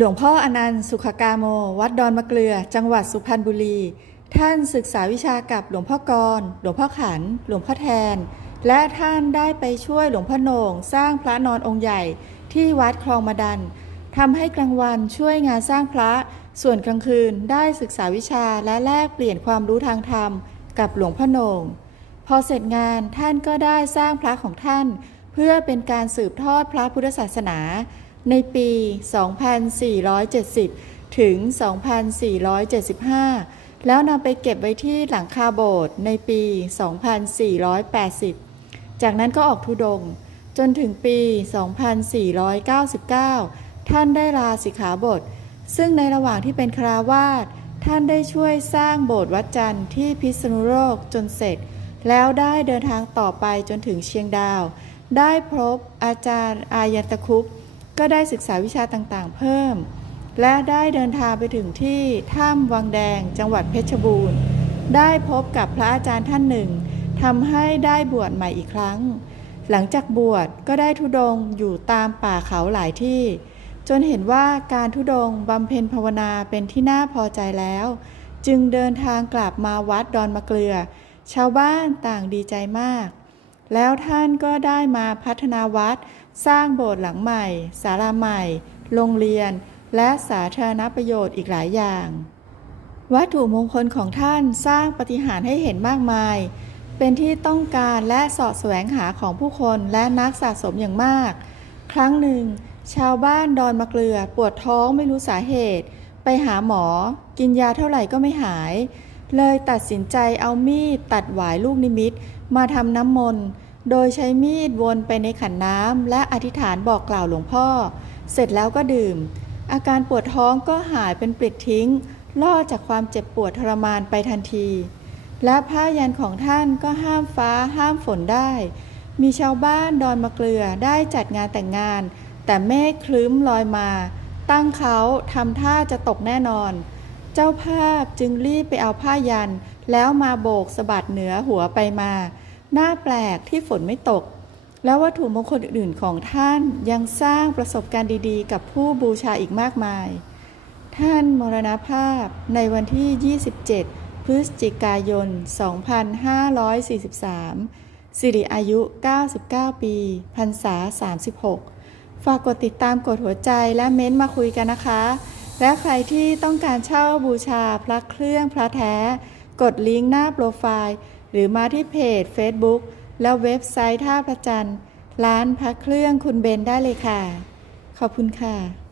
หลวงพ่ออนันต์สุขกาโม วัดดอนมะเกลือ จังหวัดสุพรรณบุรี ท่านศึกษาวิชากับหลวงพ่อกร หลวงพ่อขัน หลวงพ่อแทน และท่านได้ไปช่วยหลวงพ่อโหน่ง สร้างพระนอนองค์ใหญ่ที่วัดคลองมาดันทำให้กลางวันช่วยงานสร้างพระ ส่วนกลางคืนได้ศึกษาวิชาและแลกเปลี่ยนความรู้ทางธรรม กับหลวงพ่อโหน่ง พอเสร็จงานท่านก็ได้สร้างพระของท่าน เพื่อเป็นการสืบทอดพระพุทธศาสนา ในปี 2470 ถึง 2475 แล้วนำไปเก็บไว้ที่หลังคาโบสถ์ในปี 2480 จากนั้นก็ออกทุดง จนถึงปี 2499 ท่านได้ลาสิกขาบท ซึ่งในระหว่างที่เป็นคราวาสท่านได้ช่วยสร้างโบสถ์วัดจันทร์ที่พิษณุโลกจนเสร็จ แล้วได้เดินทางต่อไปจนถึงเชียงดาว ได้พบอาจารย์อายันตคุป ก็ได้ศึกษาวิชาต่างๆ เพิ่ม และได้เดินทางไปถึงที่ถ้ำวังแดง จังหวัดเพชรบูรณ์ ได้พบกับพระอาจารย์ท่านหนึ่งทำให้ได้บวชใหม่อีกครั้ง หลังจากบวชก็ได้ทุดงอยู่ตามป่าเขาหลายที่ จนเห็นว่าการทุดงบำเพ็ญภาวนาเป็นที่น่าพอใจแล้ว จึงเดินทางกลับมาวัดดอนมะเกลือ ชาวบ้านต่างดีใจมาก แล้วท่านก็ได้มาพัฒนาวัด สร้างโบสถ์หลังใหม่ ศาลาใหม่ โรงเรียน และสาธารณประโยชน์อีกหลายอย่าง วัตถุมงคลของท่านสร้างปฏิหารให้เห็นมากมาย เป็นที่ต้องการและสาะแสวงหาของผู้คนและนักสะสมอย่างมาก ครั้งหนึ่ง ชาวบ้านดอนมะเกลือปวดท้องไม่รู้สาเหตุ ไปหาหมอ กินยาเท่าไหร่ก็ไม่หาย เลยตัดสินใจเอามีดตัดหวายลูกนิมิตมาทำน้ำมนต์ โดยใช้มีดวนไปในขันน้ำและอธิษฐานบอกกล่าวหลวงพ่อ เสร็จแล้วก็ดื่ม อาการปวดท้องก็หายเป็นปลิดทิ้ง ล่อจากความเจ็บปวดทรมานไปทันที และผ้ายันของท่านก็ห้ามฟ้าห้ามฝนได้ มีชาวบ้านดอนมะเกลือได้จัดงานแต่งงาน แต่เมฆคลึ้มลอยมา ตั้งเขาทำท่าจะตกแน่นอน เจ้าภาพจึงรีบไปเอาผ้ายัน แล้วมาโบกสะบัดเหนือหัวไปมา หน้าแปลกที่ฝนไม่ตก แล้ววัตถุมงคลอื่นๆของท่านยังสร้างประสบการณ์ดีๆ กับผู้บูชาอีกมากมาย ท่านมรณภาพในวันที่ 27 พฤศจิกายน 2543 สิริอายุ 99 ปีพรรษา 36 ฝากกดติดตามกดหัวใจและเม้นต์มาคุยกันนะคะ และใครที่ต้องการเช่าบูชาพระเครื่องพระแท้ กดลิงก์หน้าโปรไฟล์ หรือมาที่เพจ Facebook และเว็บไซต์ท่าพระจันทร์ ร้านพระเครื่องคุณเบนได้เลยค่ะ ขอบคุณค่ะ